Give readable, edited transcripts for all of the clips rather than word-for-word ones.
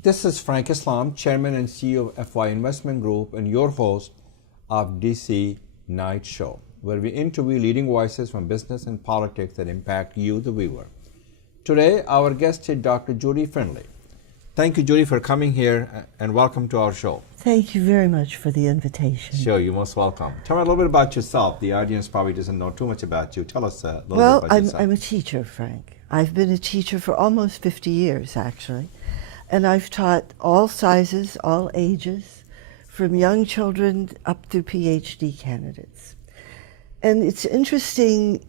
This is Frank Islam, Chairman and CEO of FY Investment Group and your host of DC Night Show, where we interview leading voices from business and politics that impact you, the viewer. Today, our guest is Dr. Judy Findlay. Thank you, Judy, for coming here and welcome to our show. Thank you very much for the invitation. Sure, you're most welcome. Tell me a little bit about yourself. The audience probably doesn't know too much about you. Tell us a little bit about yourself. Well, I'm a teacher, Frank. I've been a teacher for almost 50 years, actually. And I've taught all sizes, all ages, from young children up through PhD candidates. And it's an interesting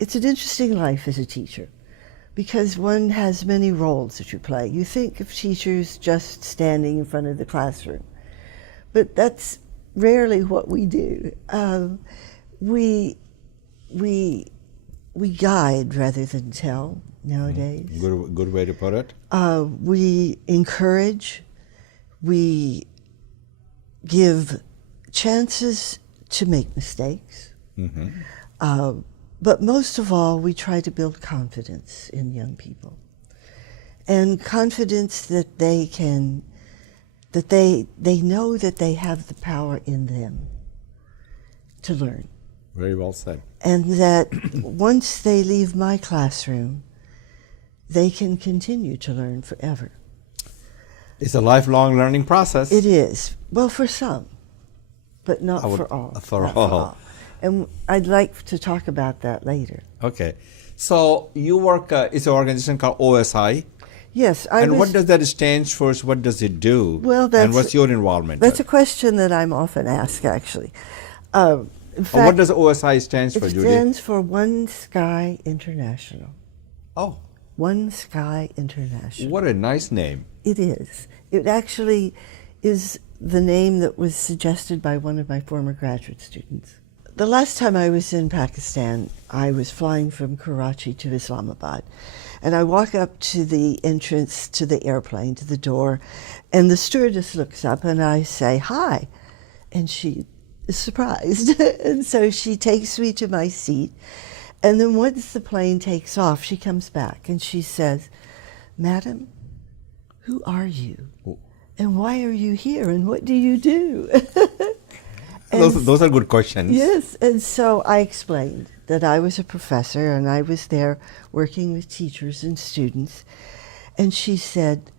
life as a teacher, because one has many roles that you play. You think of teachers just standing in front of the classroom, but that's rarely what we do. We guide rather than tell nowadays. Good way to put it. We encourage, we give chances to make mistakes, but most of all, we try to build confidence in young people, and confidence that they know that they have the power in them to learn. Very well said. And that once they leave my classroom, they can continue to learn forever. It's a lifelong learning process. It is. Well, for some, but not for all. For all. And I'd like to talk about that later. Okay. So you work, it's an organization called OSI. Yes. What does that stand for? What does it do? Well, and what's your involvement? That's a question that I'm often asked, actually. In fact, what does OSI stand for, Judy? It stands for One Sky International. Oh. One Sky International. What a nice name. It is. It actually is the name that was suggested by one of my former graduate students. The last time I was in Pakistan, I was flying from Karachi to Islamabad. And I walk up to the entrance to the airplane, to the door, and the stewardess looks up and I say, "Hi." And she is surprised. And so she takes me to my seat. And then once the plane takes off, she comes back and she says, "Madam, who are you? And why are you here? And what do you do?" Those are good questions. Yes. And so I explained that I was a professor and I was there working with teachers and students. And she said,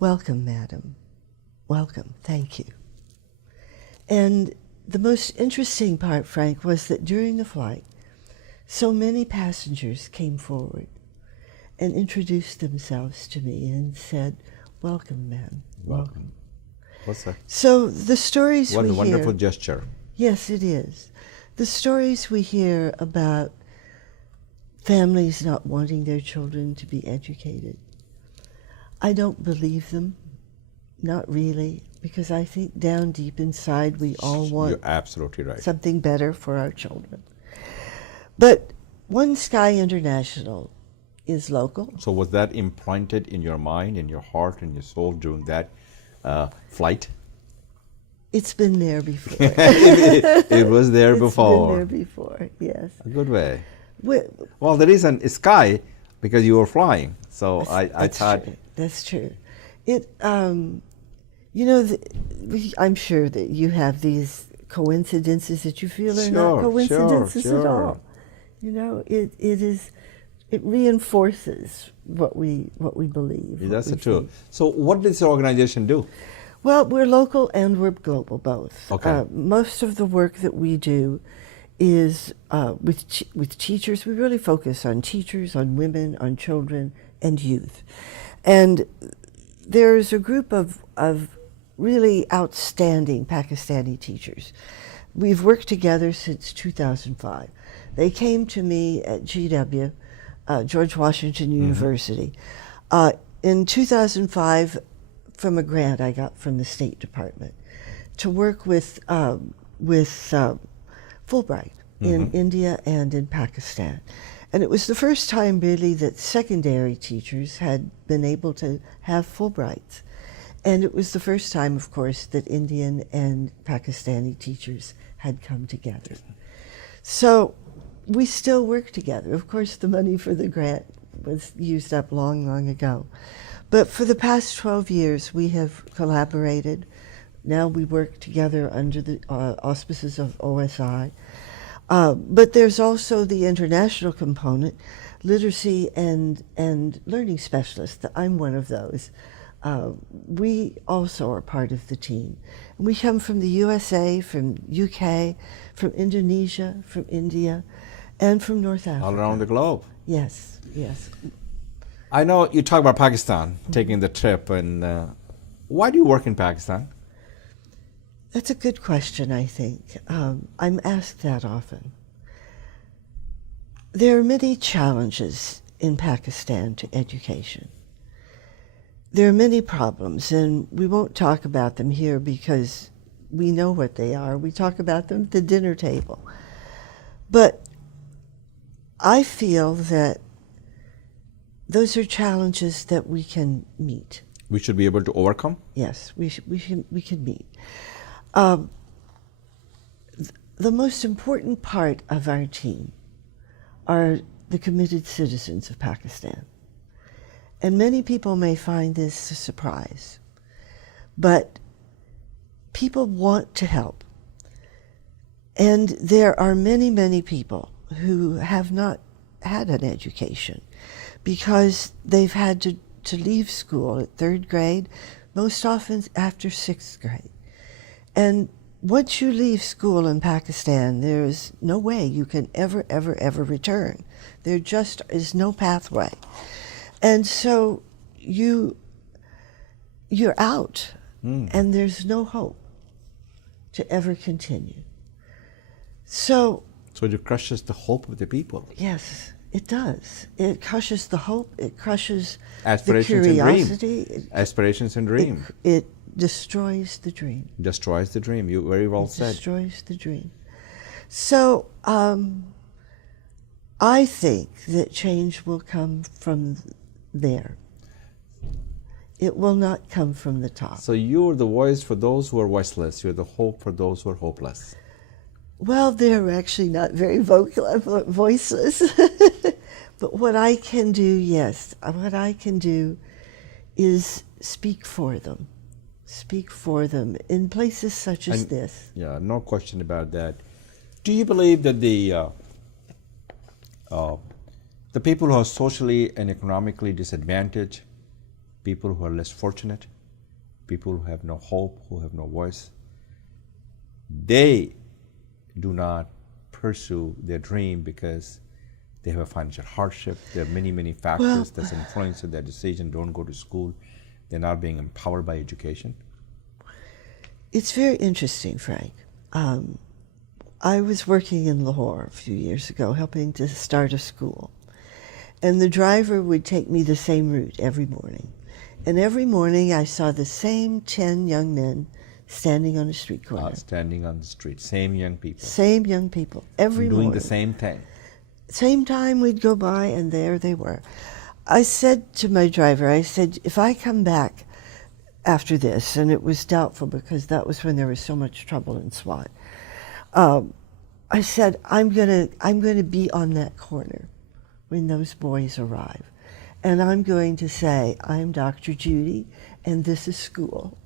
"Welcome, madam. Welcome. Thank you." And the most interesting part, Frank, was that during the flight, so many passengers came forward and introduced themselves to me and said, "Welcome, ma'am. Welcome." What's that? So the stories we hear... What a wonderful gesture. Yes, it is. The stories we hear about families not wanting their children to be educated, I don't believe them. Not really. Because I think down deep inside we all want You're absolutely right. something better for our children. But One Sky International is local. So was that imprinted in your mind, in your heart, in your soul during that flight? It's been there before. It was there before. It's been there before, yes. A good way. Well, the reason is sky, because you were flying. So I thought... True. That's true. You know, I'm sure that you have these coincidences that you feel are not coincidences at all. You know, it reinforces what we believe. That's the truth. So what does the organization do? Well, we're local and we're global, both. Okay. Most of the work that we do is with teachers. We really focus on teachers, on women, on children, and youth. And there's a group of really outstanding Pakistani teachers. We've worked together since 2005. They came to me at GW, George Washington University, in 2005 from a grant I got from the State Department to work with Fulbright in India and in Pakistan. And it was the first time really that secondary teachers had been able to have Fulbrights. And it was the first time, of course, that Indian and Pakistani teachers had come together. So we still work together. Of course, the money for the grant was used up long, long ago. But for the past 12 years, we have collaborated. Now we work together under the auspices of OSI. But there's also the international component, literacy and learning specialists. I'm one of those. We also are part of the team. We come from the USA, from UK, from Indonesia, from India, and from North Africa. All around the globe. Yes, yes. I know you talk about Pakistan, taking the trip, and why do you work in Pakistan? That's a good question, I think. I'm asked that often. There are many challenges in Pakistan to education. There are many problems, and we won't talk about them here because we know what they are. We talk about them at the dinner table. But I feel that those are challenges that we can meet. We should be able to overcome? Yes, we can meet. The most important part of our team are the committed citizens of Pakistan. And many people may find this a surprise, but people want to help. And there are many, many people who have not had an education because they've had to leave school at 3rd grade, most often after 6th grade. And once you leave school in Pakistan, there is no way you can ever, ever, ever return. There just is no pathway. And so you're out, and there's no hope to ever continue. So it crushes the hope of the people. Yes, it does. It crushes the hope. It crushes aspirations the curiosity. And dream. Aspirations and dream. It destroys the dream. Destroys the dream. You very well said. Destroys the dream. So I think that change will come from there. It will not come from the top. So you're the voice for those who are voiceless. You're the hope for those who are hopeless. Well, they're actually not very voiceless. But what I can do, yes, what I can do is speak for them. Speak for them in places such as this. Yeah, no question about that. Do you believe that the people who are socially and economically disadvantaged, people who are less fortunate, people who have no hope, who have no voice, they do not pursue their dream because they have a financial hardship. There are many, many factors that's influencing their decision. Don't go to school. They're not being empowered by education. It's very interesting, Frank. I was working in Lahore a few years ago, helping to start a school. And the driver would take me the same route every morning. And every morning I saw the same 10 young men standing on a street corner. Standing on the street, same young people. Same young people, every morning. Doing the same thing. Same time we'd go by, and there they were. I said to my driver, I said, if I come back after this, and it was doubtful because that was when there was so much trouble in SWAT, I said, I'm gonna be on that corner when those boys arrive. And I'm going to say, I'm Dr. Judy, and this is school.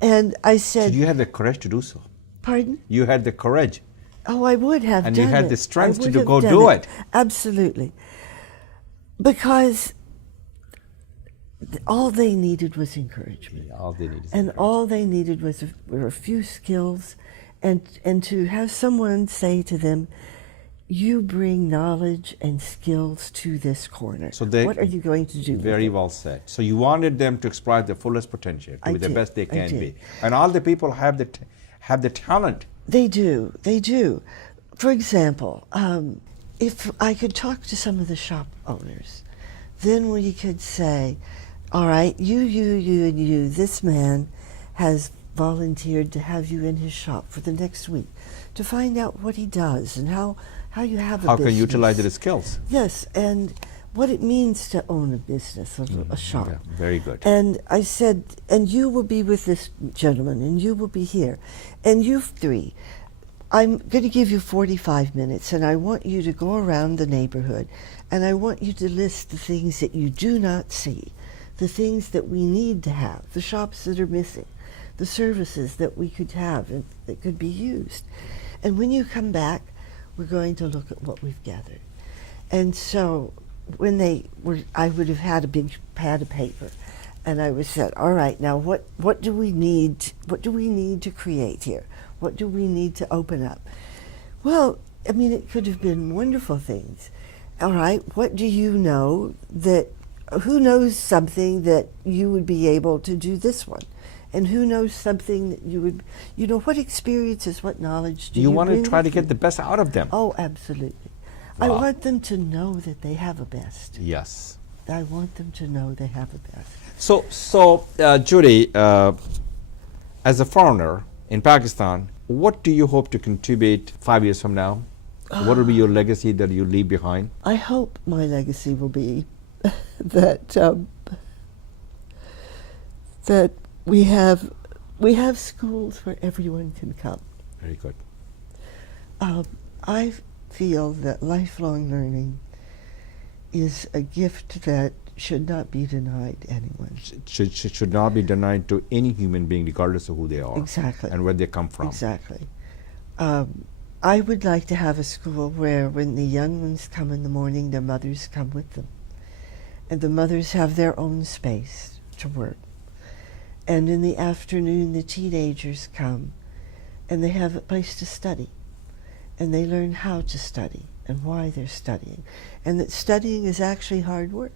And I said... So you had the courage to do so? Pardon? You had the courage. Oh, I would have and done it. And you had the strength to go do it. Absolutely. Because all they needed was encouragement. Yeah, all they needed and all they needed were a few skills, and to have someone say to them, you bring knowledge and skills to this corner. So what are you going to do? Very well said. So you wanted them to exploit their fullest potential, to be the best they can be. And all the people have the talent. They do. They do. For example, if I could talk to some of the shop owners, then we could say, all right, you, and you, this man has volunteered to have you in his shop for the next week to find out what he does and how you have a business. How can you utilize his skills? Yes, and what it means to own a business, a shop. Yeah, very good. And I said, and you will be with this gentleman, and you will be here. And you three, I'm going to give you 45 minutes, and I want you to go around the neighborhood, and I want you to list the things that you do not see, the things that we need to have, the shops that are missing, the services that we could have and that could be used. And when you come back, we're going to look at what we've gathered. And so when I would have had a big pad of paper, and I would said, all right, now what do we need? What do we need to create here? What do we need to open up? Well, I mean, it could have been wonderful things. All right, what do you know that, who knows something that you would be able to do this one? And who knows something that you would, what experiences, what knowledge do you want to bring try to with you? get the best out of them. Oh, absolutely. Wow. I want them to know that they have a best. Yes. I want them to know they have a best. So Judy, as a foreigner in Pakistan, what do you hope to contribute 5 years from now? What will be your legacy that you leave behind? I hope my legacy will be that that we have schools where everyone can come. Very good. I feel that lifelong learning is a gift that should not be denied anyone. Should not be denied to any human being, regardless of who they are. Exactly. And where they come from. Exactly. I would like to have a school where when the young ones come in the morning, their mothers come with them. And the mothers have their own space to work. And in the afternoon, the teenagers come and they have a place to study. And they learn how to study and why they're studying. And that studying is actually hard work.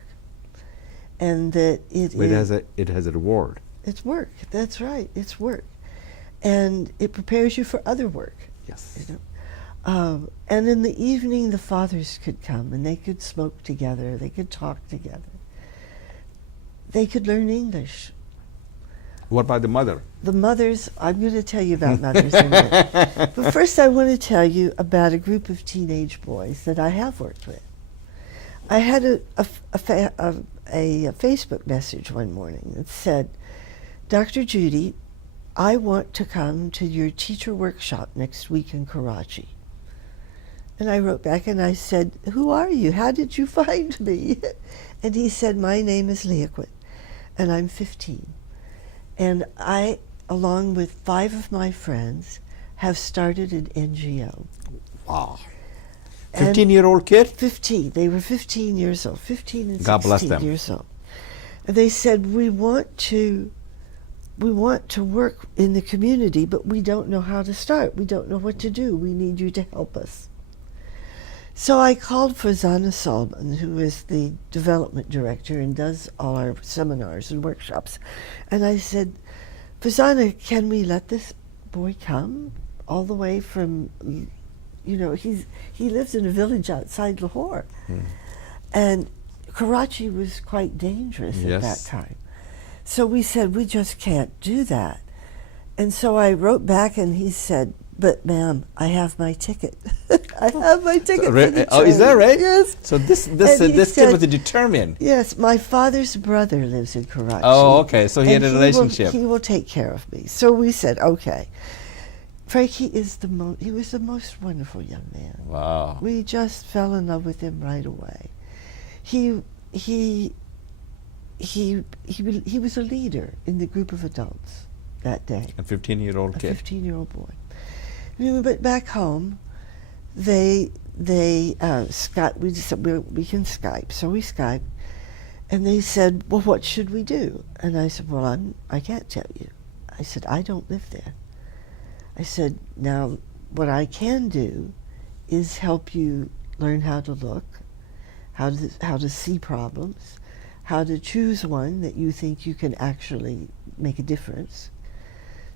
And that it has a reward. It's work. That's right. It's work. And it prepares you for other work. Yes. You know? And in the evening, the fathers could come and they could smoke together. They could talk together. They could learn English. What about the mother? The mothers, I'm going to tell you about mothers in a minute. But first I want to tell you about a group of teenage boys that I have worked with. I had a Facebook message one morning that said, Dr. Judy, I want to come to your teacher workshop next week in Karachi. And I wrote back and I said, who are you? How did you find me? And he said, my name is Liaquat, and I'm 15. And I, along with 5 of my friends, have started an NGO. Wow. 15-year-old kid? 15. They were 15 years old, 15 and God bless 16 them. years old. And they said, we want to work in the community, but we don't know how to start. We don't know what to do. We need you to help us. So I called Farzana Salman, who is the development director and does all our seminars and workshops. And I said, Farzana, can we let this boy come all the way from, he lives in a village outside Lahore. And Karachi was quite dangerous at that time. So we said, we just can't do that. And so I wrote back and he said, but ma'am, I have my ticket. I have my ticket for the train. Oh, is that right? Yes. So this kid was determined. Yes, my father's brother lives in Karachi. Oh, okay. So he had a relationship. He will take care of me. So we said, okay. Frank, he was the most wonderful young man. Wow. We just fell in love with him right away. He was a leader in the group of adults that day. A 15-year-old kid. A 15-year-old boy. But back home, they Skype. We just said we can Skype, so we Skyped, and they said, "Well, what should we do?" And I said, "Well, I can't tell you." I said, "I don't live there." I said, "Now, what I can do is help you learn how to look, how to see problems, how to choose one that you think you can actually make a difference."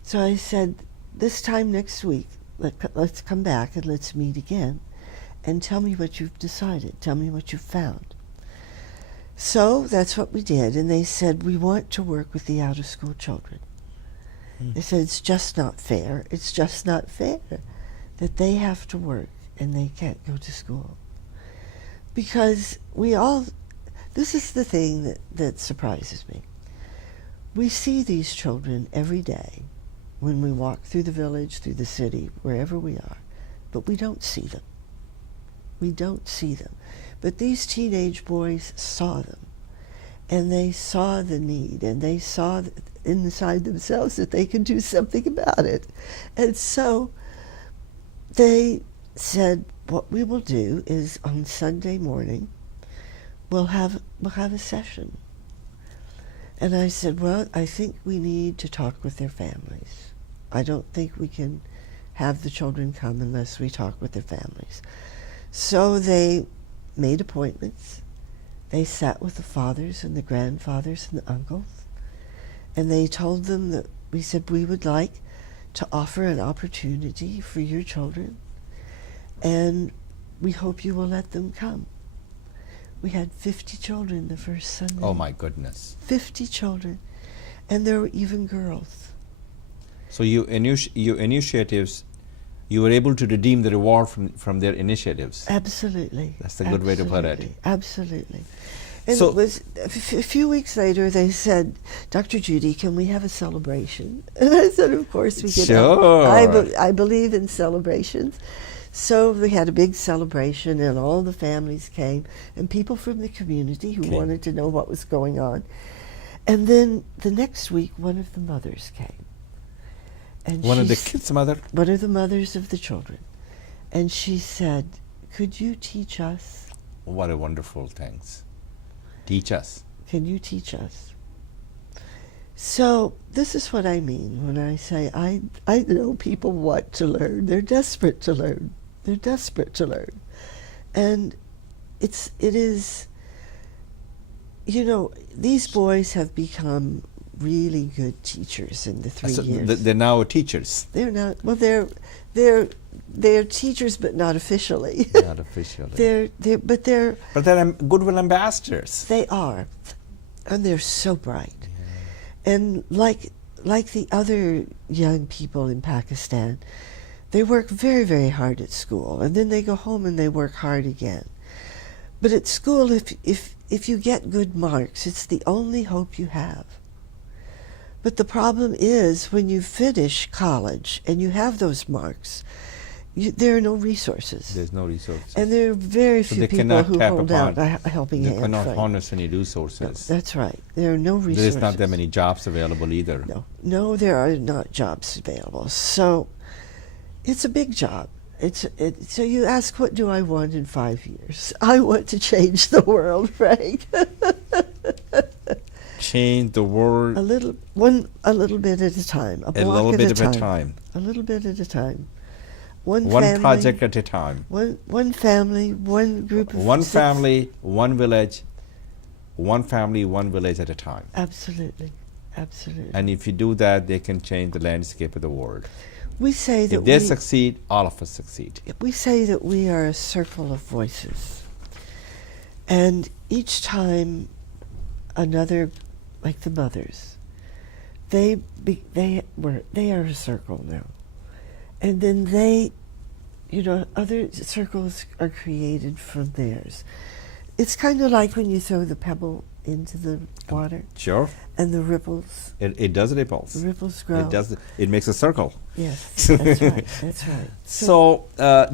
So I said, "This time next week, let's come back and let's meet again and tell me what you've decided. Tell me what you've found." So that's what we did. And they said, we want to work with the out-of-school children. They said, it's just not fair. It's just not fair that they have to work and they can't go to school. Because this is the thing that surprises me. We see these children every day when we walk through the village, through the city, wherever we are. but we don't see them. We don't see them. But these teenage boys saw them, and they saw the need, and they saw inside themselves that they could do something about it. And so they said, what we will do is on Sunday morning, we'll have a session. And I said, well, I think we need to talk with their families. I don't think we can have the children come unless we talk with their families. So they made appointments. They sat with the fathers and the grandfathers and the uncles, and they told them that we said we would like to offer an opportunity for your children, and we hope you will let them come. We had 50 children the first Sunday. Oh my goodness. 50 children, and there were even girls. So your initiatives, you were able to redeem the reward from their initiatives. Absolutely. That's a good way to put it. Absolutely. And So it was a few weeks later, they said, Dr. Judy, can we have a celebration? And I said, of course we can. Sure. I believe in celebrations. So we had a big celebration, and all the families came, and people from the community who wanted to know what was going on. And then the next week, one of the mothers came. And one of the kids' mother? One of the mothers of the children. And she said, could you teach us? What a wonderful thing. Teach us. Can you teach us? So this is what I mean when I say I know people want to learn. They're desperate to learn. They're desperate to learn. And it is, you know, these boys have become really good teachers in the 3 years. They're now teachers. They're not, well, they're teachers, but not officially. Not officially. But they're goodwill ambassadors. They are, and they're so bright. Yeah. And like the other young people in Pakistan, they work very, very hard at school, and then they go home and they work hard again. But at school, if you get good marks, it's the only hope you have. But the problem is when you finish college and you have those marks, there are no resources. There's no resources. And there are very few people who hold out a helping hand. They cannot harness any resources. No, that's right. There are no resources. There's not that many jobs available either. No, there are not jobs available. So it's a big job. So you ask, what do I want in 5 years? I want to change the world, Frank. Change the world. A little bit at a time. A little bit at a time. A little bit at a time. One family, project at a time. One family, one group of one family, one village. One family, one village at a time. Absolutely, absolutely. And if you do that, they can change the landscape of the world. We say that if they succeed, all of us succeed. We say that we are a circle of voices, and each time another, like the mothers, they are a circle now. And then other circles are created from theirs. It's kind of like when you throw the pebble into the water. Sure. And the ripples. It does ripples. The ripples grow. It makes a circle. Yes, that's right. That's right. So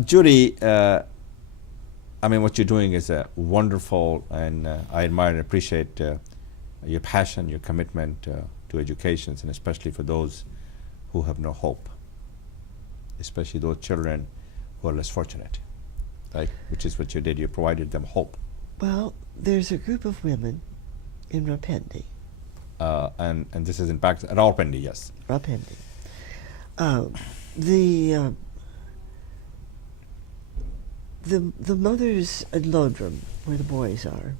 Judy, I mean, what you're doing is wonderful, and I admire and appreciate your passion, your commitment to education, and especially for those who have no hope. Especially those children who are less fortunate, right? Which is what you did. You provided them hope. Well, there's a group of women in Rawalpindi. And this is in Pakistan, Rawalpindi, yes. Rawalpindi. The mothers at Lodram, where the boys are,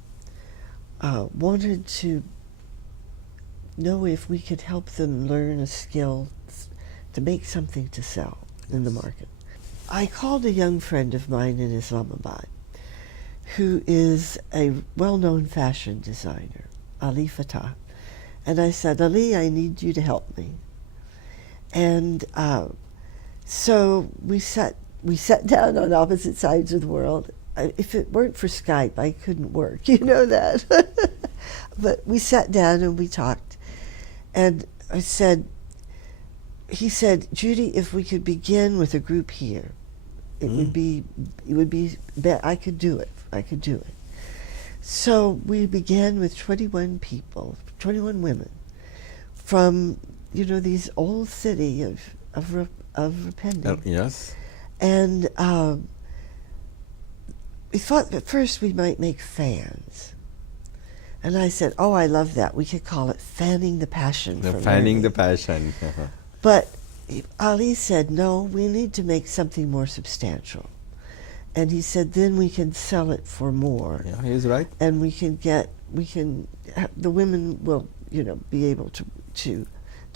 wanted to know if we could help them learn a skill to make something to sell in the market. I called a young friend of mine in Islamabad who is a well-known fashion designer, Ali Fatah. And I said, Ali, I need you to help me. And so we sat down on opposite sides of the world. If it weren't for Skype, I couldn't work, you know that. But we sat down and we talked. And he said, Judy, if we could begin with a group here, It would be, I could do it. I could do it. So we began with 21 people, 21 women, from these old city of Findlay. Yes. And we thought at first we might make fans. And I said, oh, I love that. We could call it fanning the passion. Fanning the passion. But Ali said, no, we need to make something more substantial. And he said, then we can sell it for more. Yeah, he's right. And the women will, be able to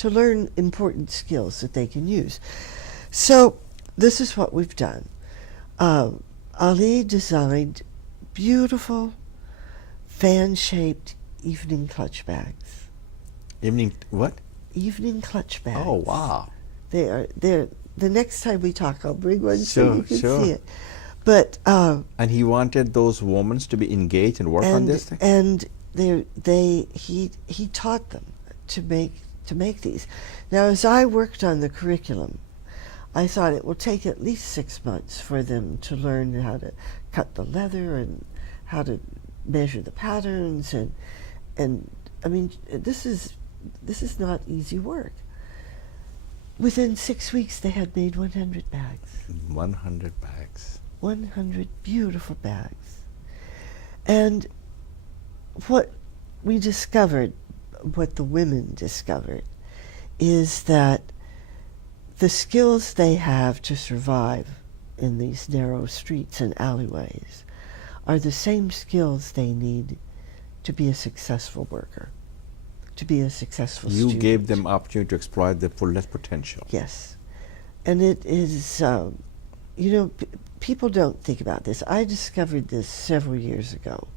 learn important skills that they can use. So this is what we've done. Ali designed beautiful fan-shaped evening clutch bags. Evening what? Evening clutch bags. Oh, wow. They're the next time we talk, I'll bring one so Sure, you can sure. see it. But and he wanted those women to be engaged and work on this thing. And he taught them to make these. Now, as I worked on the curriculum, I thought it will take at least 6 months for them to learn how to cut the leather and how to measure the patterns, and I mean, this is not easy work. Within 6 weeks, they had made 100 bags. 100 bags. 100 beautiful bags. And what we discovered, what the women discovered, is that the skills they have to survive in these narrow streets and alleyways are the same skills they need to be a successful worker, to be a successful student. You gave them opportunity to exploit their fullest potential. Yes. And it is, people don't think about this. I discovered this several years ago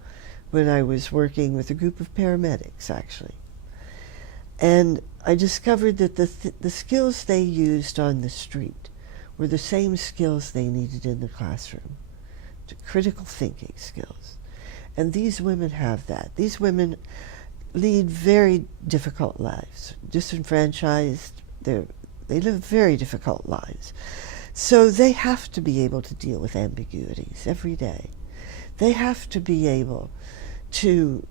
when I was working with a group of paramedics, actually. And I discovered that the skills they used on the street were the same skills they needed in the classroom, critical thinking skills. And these women have that. These women lead very difficult lives, disenfranchised. They live very difficult lives. So they have to be able to deal with ambiguities every day. They have to be able to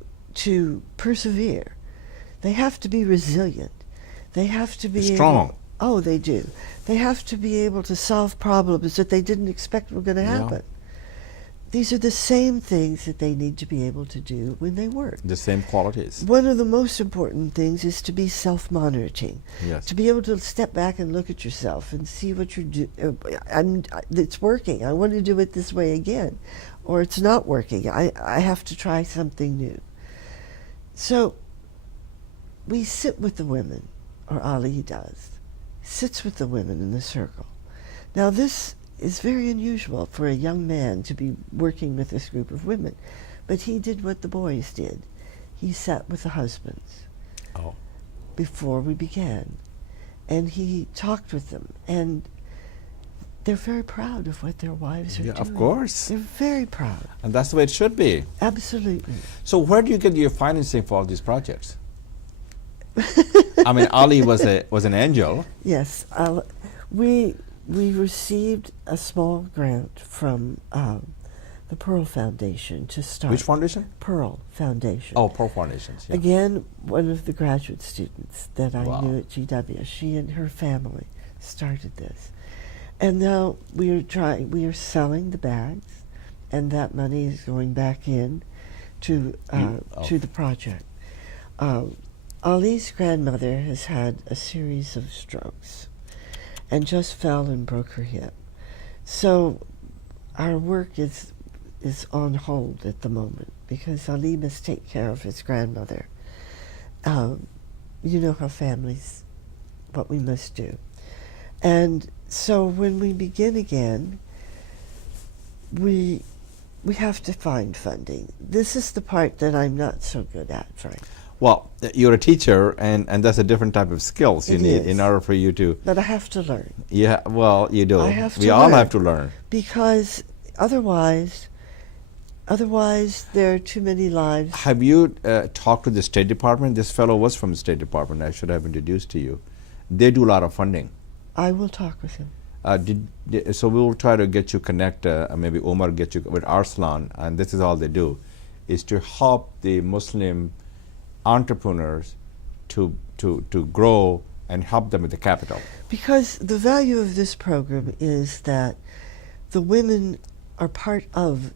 persevere. They have to be resilient. They have to be strong. Oh, they do. They have to be able to solve problems that they didn't expect were going to happen. These are the same things that they need to be able to do when they work. The same qualities. One of the most important things is to be self-monitoring. Yes. To be able to step back and look at yourself and see what you're doing. It's working. I want to do it this way again. Or it's not working. I have to try something new. So we sit with the women, or Ali does, sits with the women in the circle. Now this is very unusual for a young man to be working with this group of women, but he did what the boys did. He sat with the husbands before we began, and he talked with them, and they're very proud of what their wives are doing. Of course. They're very proud. And that's the way it should be. Absolutely. So where do you get your financing for all these projects? I mean, Ali was an angel. Yes. We received a small grant from the Pearl Foundation to start. Which foundation? Pearl Foundation. Oh, Pearl Foundations. Yeah. Again, one of the graduate students that I Wow. knew at GW, she and her family started this. And now we are selling the bags, and that money is going back in to the project. Ali's grandmother has had a series of strokes and just fell and broke her hip. So our work is on hold at the moment because Ali must take care of his grandmother. You know how families, what we must do. And so when we begin again, we have to find funding. This is the part that I'm not so good at, Frank. Well, you're a teacher, and that's a different type of skills you need in order for you to... But I have to learn. Yeah, well, you do. I have to We all learn. have to learn. Because otherwise there are too many lives. Have you talked to the State Department? This fellow was from the State Department. I should have introduced to you. They do a lot of funding. I will talk with him. So we will try to get you connect, maybe Omar get you with Arslan, and this is all they do, is to help the Muslim entrepreneurs to grow and help them with the capital. Because the value of this program is that the women are part of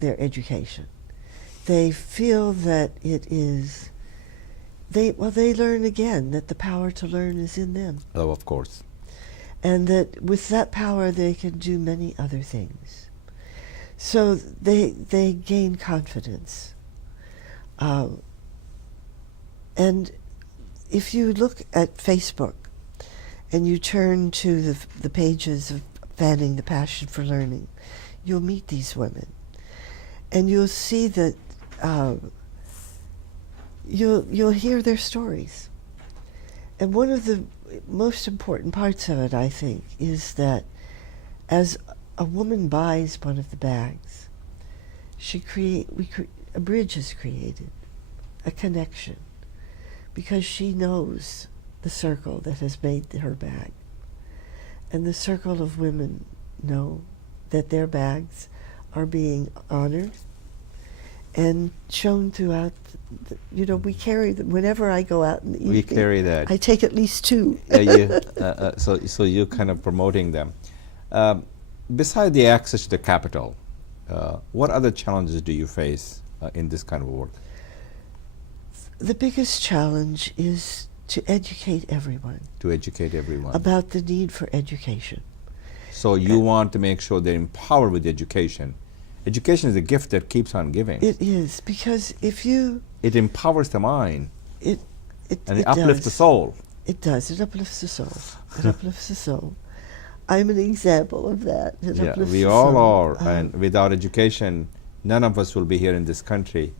their education. They feel that it is, they learn again that the power to learn is in them. Oh, of course. And that with that power they can do many other things. So they gain confidence. And if you look at Facebook and you turn to the pages of Fanning the Passion for Learning, you'll meet these women. And you'll see that you'll hear their stories. And one of the most important parts of it, I think, is that as a woman buys one of the bags, a bridge is created, a connection, because she knows the circle that has made her bag. And the circle of women know that their bags are being honored and shown throughout. We carry them whenever I go out in the evening. We carry that. I take at least two. So you're kind of promoting them. Besides the access to the capital, what other challenges do you face in this kind of work? The biggest challenge is to educate everyone. To educate everyone. About the need for education. So you want to make sure they're empowered with education. Education is a gift that keeps on giving. It is, because if you... It empowers the mind. It uplifts the soul. It does. It uplifts the soul. It uplifts the soul. I'm an example of that. Yeah, we all are. And without education, none of us will be here in this country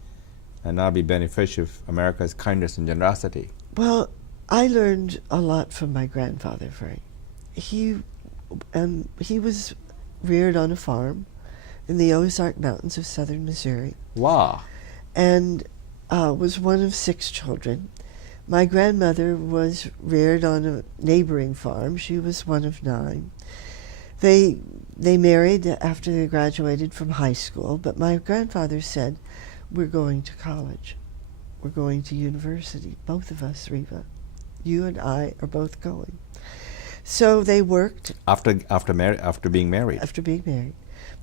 and not be beneficial of America's kindness and generosity. Well, I learned a lot from my grandfather, Frank. He was reared on a farm in the Ozark Mountains of southern Missouri. Wow. And was one of 6 children. My grandmother was reared on a neighboring farm. She was one of 9. They married after they graduated from high school, but my grandfather said, "We're going to college. We're going to university. Both of us, Reva. You and I are both going." So they worked. After being married? After being married.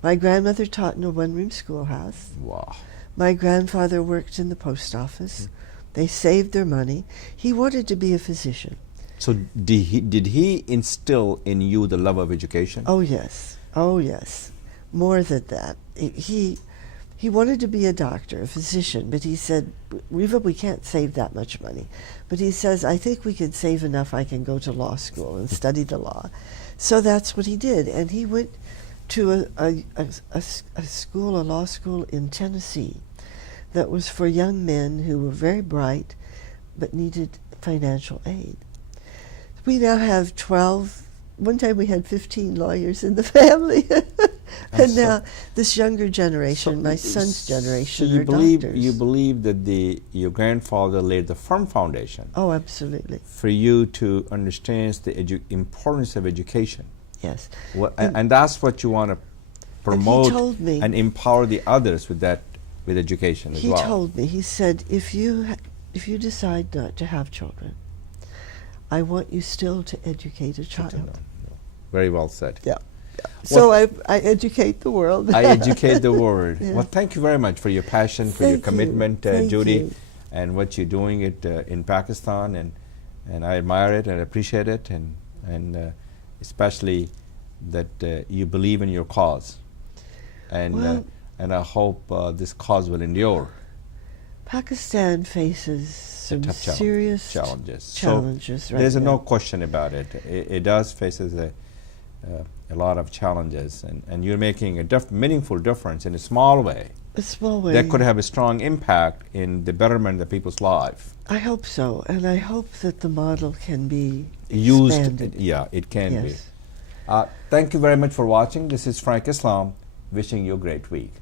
My grandmother taught in a one-room schoolhouse. Wow. My grandfather worked in the post office. They saved their money. He wanted to be a physician. So did he instill in you the love of education? Oh, yes. Oh, yes. More than that. He wanted to be a doctor, a physician, but he said, "Reva, we can't save that much money." But he says, "I think we can save enough I can go to law school and study the law." So that's what he did. And he went to a law school in Tennessee that was for young men who were very bright but needed financial aid. We now have 12. One time we had 15 lawyers in the family. And now this younger generation, my son's generation, so are doctors. You believe that your grandfather laid the firm foundation. Oh, absolutely. For you to understand the importance of education. Yes. And that's what you want to promote he told me, and empower the others with education as well. He told me, he said, if you decide not to have children, I want you still to educate a child. Very well said. Yeah. So I educate the world. I educate the world. Yeah. Well, thank you very much for your passion, for your commitment, Judy, and what you're doing in Pakistan, and I admire it and appreciate it, and especially that you believe in your cause, and I hope this cause will endure. Pakistan faces some serious challenges. So right there's now. No question about it. It does faces a lot of challenges, and you're making a meaningful difference in a small way. A small way. That could have a strong impact in the betterment of people's life. I hope so, and I hope that the model can be expanded. Yeah, it can yes. be. Thank you very much for watching. This is Frank Islam, wishing you a great week.